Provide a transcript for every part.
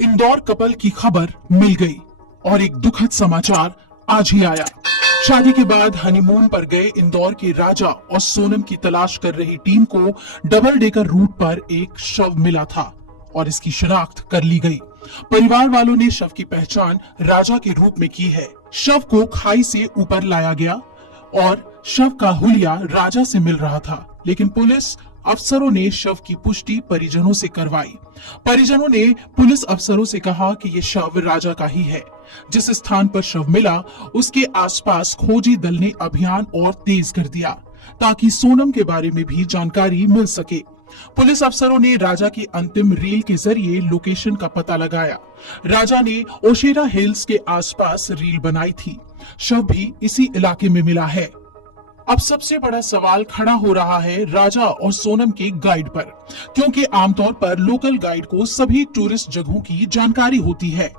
Indore couple की खबर मिल गई और एक दुखद समाचार आज ही आया। शादी के बाद हनीमून पर गए इंदौर के राजा और सोनम की तलाश कर रही टीम को डबल डेकर रूट पर एक शव मिला था और इसकी शिनाख्त कर ली गई। परिवार वालों ने शव की पहचान राजा के रूप में की है। शव को खाई से ऊपर लाया गया और शव का हुलिया राजा से मिल रहा था, लेकिन पुलिस अफसरों ने शव की पुष्टि परिजनों से करवाई। परिजनों ने पुलिस अफसरों से कहा कि ये शव राजा का ही है। जिस स्थान पर शव मिला उसके आसपास खोजी दल ने अभियान और तेज कर दिया ताकि सोनम के बारे में भी जानकारी मिल सके। पुलिस अफसरों ने राजा की अंतिम रील के जरिए लोकेशन का पता लगाया। राजा ने ओशेरा हिल्स के आसपास रील बनाई थी। शव भी इसी इलाके में मिला है। अब सबसे बड़ा सवाल खड़ा हो रहा है राजा और सोनम के गाइड पर, क्योंकि आमतौर पर लोकल गाइड को सभी टूरिस्ट जगहों की जानकारी होती है।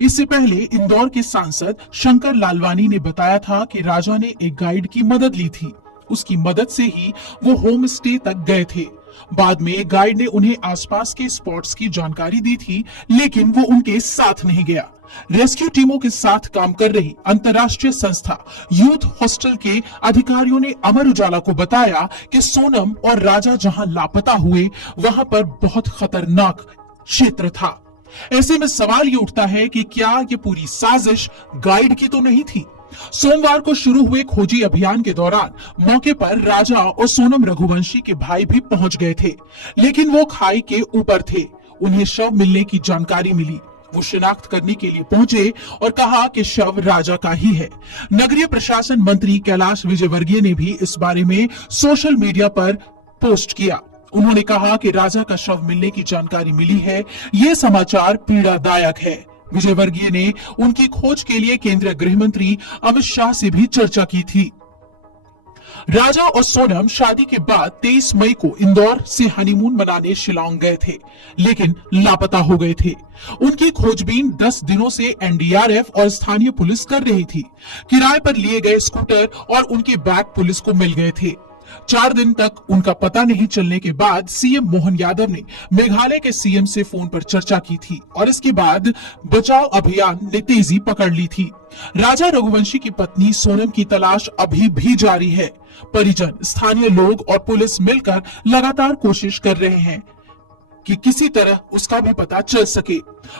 इससे पहले इंदौर के सांसद शंकर लालवानी ने बताया था कि राजा ने एक गाइड की मदद ली थी। उसकी मदद से ही वो होम स्टे तक गए थे। बाद में गाइड ने उन्हें आसपास के स्पॉट्स की जानकारी दी थी, लेकिन वो उनके साथ नहीं गया। रेस्क्यू टीमों के साथ काम कर रही अंतर्राष्ट्रीय संस्था यूथ हॉस्टल के अधिकारियों ने अमर उजाला को बताया कि सोनम और राजा जहां लापता हुए वहां पर बहुत खतरनाक क्षेत्र था। ऐसे में सवाल ये उठता है कि क्या ये पूरी साजिश गाइड की तो नहीं थी। सोमवार को शुरू हुए खोजी अभियान के दौरान मौके पर राजा और सोनम रघुवंशी के भाई भी पहुंच गए थे, लेकिन वो खाई के ऊपर थे। उन्हें शव मिलने की जानकारी मिली। वो शिनाख्त करने के लिए पहुंचे और कहा कि शव राजा का ही है। नगरीय प्रशासन मंत्री कैलाश विजयवर्गीय ने भी इस बारे में सोशल मीडिया पर पोस्ट किया। उन्होंने कहा कि राजा का शव मिलने की जानकारी मिली है। ये समाचार पीड़ादायक है। विजयवर्गीय ने उनकी खोज के लिए केंद्रीय गृह मंत्री अमित शाह से भी चर्चा की थी। राजा और सोनम शादी के बाद 23 मई को इंदौर से हनीमून मनाने शिलांग गए थे, लेकिन लापता हो गए थे। उनकी खोजबीन 10 दिनों से एनडीआरएफ और स्थानीय पुलिस कर रही थी। किराए पर लिए गए स्कूटर और उनके बैग पुलिस को मिल गए थे। 4 दिन तक उनका पता नहीं चलने के बाद सीएम मोहन यादव ने मेघालय के सीएम से फोन पर चर्चा की थी और इसके बाद बचाव अभियान ने तेजी पकड़ ली थी। राजा रघुवंशी की पत्नी सोनम की तलाश अभी भी जारी है। परिजन, स्थानीय लोग और पुलिस मिलकर लगातार कोशिश कर रहे हैं कि किसी तरह उसका भी पता चल सके।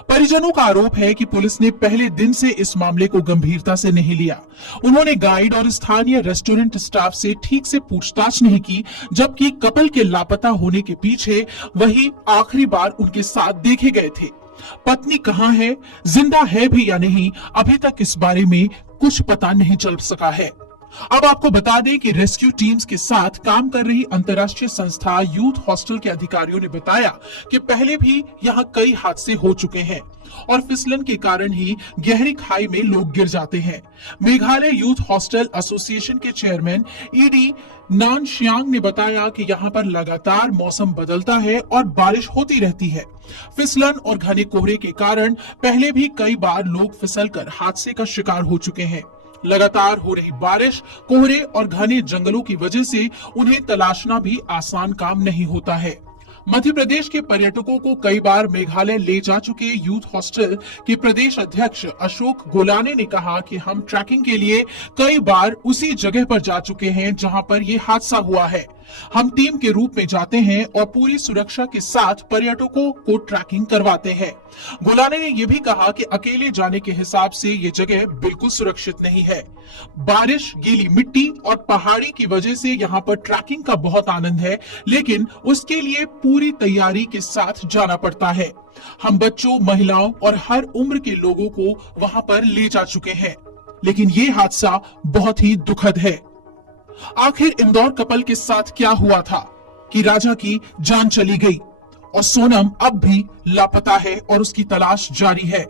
परिजनों का आरोप है कि पुलिस ने पहले दिन से इस मामले को गंभीरता से नहीं लिया। उन्होंने गाइड और स्थानीय रेस्टोरेंट स्टाफ से ठीक से पूछताछ नहीं की, जबकि कपल के लापता होने के पीछे वही आखिरी बार उनके साथ देखे गए थे। पत्नी कहाँ है, जिंदा है भी या नहीं, अभी तक इस बारे में कुछ पता नहीं चल सका है। अब आपको बता दें कि रेस्क्यू टीम्स के साथ काम कर रही अंतर्राष्ट्रीय संस्था यूथ हॉस्टल के अधिकारियों ने बताया कि पहले भी यहाँ कई हादसे हो चुके हैं और फिसलन के कारण ही गहरी खाई में लोग गिर जाते हैं। मेघालय यूथ हॉस्टल एसोसिएशन के चेयरमैन ईडी नानशियांग ने बताया कि यहाँ पर लगातार मौसम बदलता है और बारिश होती रहती है। फिसलन और घने कोहरे के कारण पहले भी कई बार लोग फिसलकर हादसे का शिकार हो चुके हैं। लगातार हो रही बारिश, कोहरे और घने जंगलों की वजह से उन्हें तलाशना भी आसान काम नहीं होता है। मध्य प्रदेश के पर्यटकों को कई बार मेघालय ले जा चुके यूथ हॉस्टल के प्रदेश अध्यक्ष अशोक गोलाने ने कहा कि हम ट्रैकिंग के लिए कई बार उसी जगह पर जा चुके हैं जहां पर ये हादसा हुआ है। हम टीम के रूप में जाते हैं और पूरी सुरक्षा के साथ पर्यटकों को ट्रैकिंग करवाते हैं। गोलाने ने यह भी कहा कि अकेले जाने के हिसाब से ये जगह बिल्कुल सुरक्षित नहीं है। बारिश, गीली मिट्टी और पहाड़ी की वजह से यहाँ पर ट्रैकिंग का बहुत आनंद है, लेकिन उसके लिए पूरी तैयारी के साथ जाना पड़ता है। हम बच्चों, महिलाओं और हर उम्र के लोगों को वहां पर ले जा चुके हैं, लेकिन ये हादसा बहुत ही दुखद है। आखिर इंदौर कपल के साथ क्या हुआ था कि राजा की जान चली गई और सोनम अब भी लापता है और उसकी तलाश जारी है?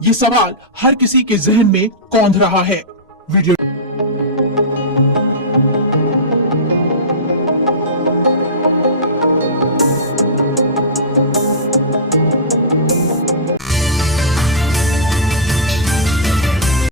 ये सवाल हर किसी के जहन में कौंध रहा है। वीडियो